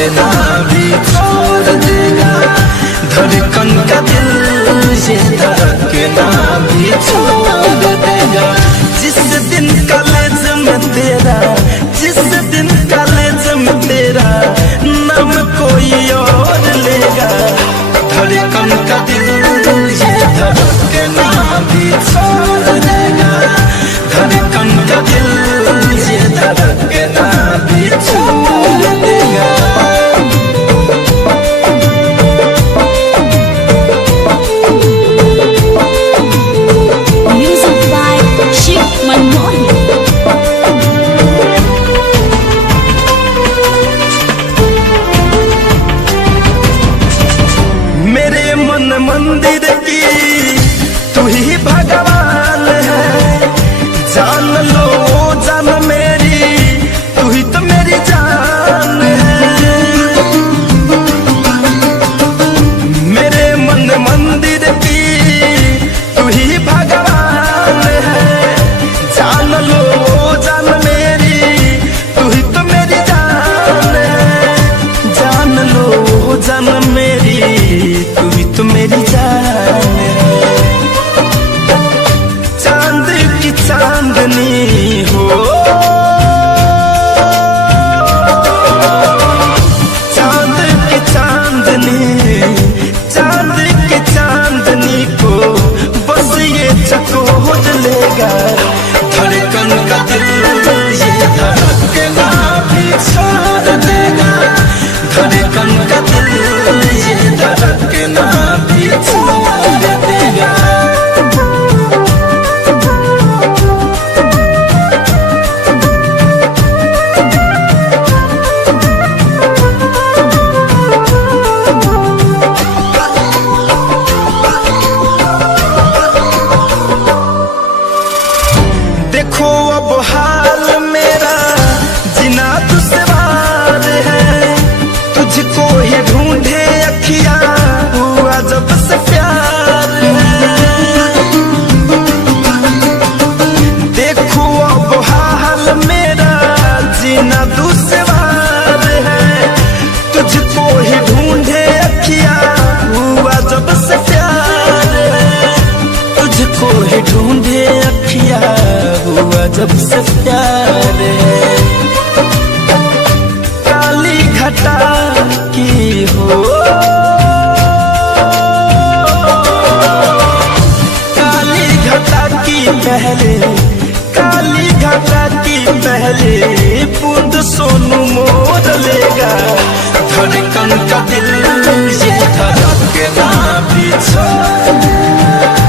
धड़कना भी छोड़ देगा, धड़कन का दिल ये धड़कना भी छोड़ देगा। जिस दिन कॉलेज में तेरा, जिस दिन कॉलेज में तेरा नाम कोई और लेगा, धड़कन का दिल ये धड़कना भी छोड़ देगा, धड़कन का दिल ये धड़कना भी छोड़ देगा। Music by Shiv Manmohan. मेरे मन मंदिर की तू ही भगवान है, जान लो जान मेरी, तू ही तो मेरी जान है। मेरे मन मंदिर की तू ही भगवान है, जान लो जान मेरी, तू ही तो मेरी जान है। जान लो जान मेरी, तू ही तो मेरी जान है। चांद की चांदनी हो, चांद की चांदनी, चांद की चांदनी को बस ये चकोर लेगा, धड़कन का दिल ये धड़कना भी छोड़ देगा, धड़कन का दिल ये धड़कना भी छोड़ देगा। देखो अब हाल मेरा जिना दुश्वार है, तुझको ही ढूंढे अखियां हुआ जब से प्यार है। देखो अब हाल मेरा जिना दुश्वार है, तुझको ही ढूंढे अखियां हुआ जब से प्यार है, तुझको ही ढूंढे अखियां हुआ जब से प्यार है। काली घटा की हो, काली घटा की पहले, काली घटा की पहले बूंद सोनू मोर लेगा, धड़कन का दिल ये धड़कना भी छोड़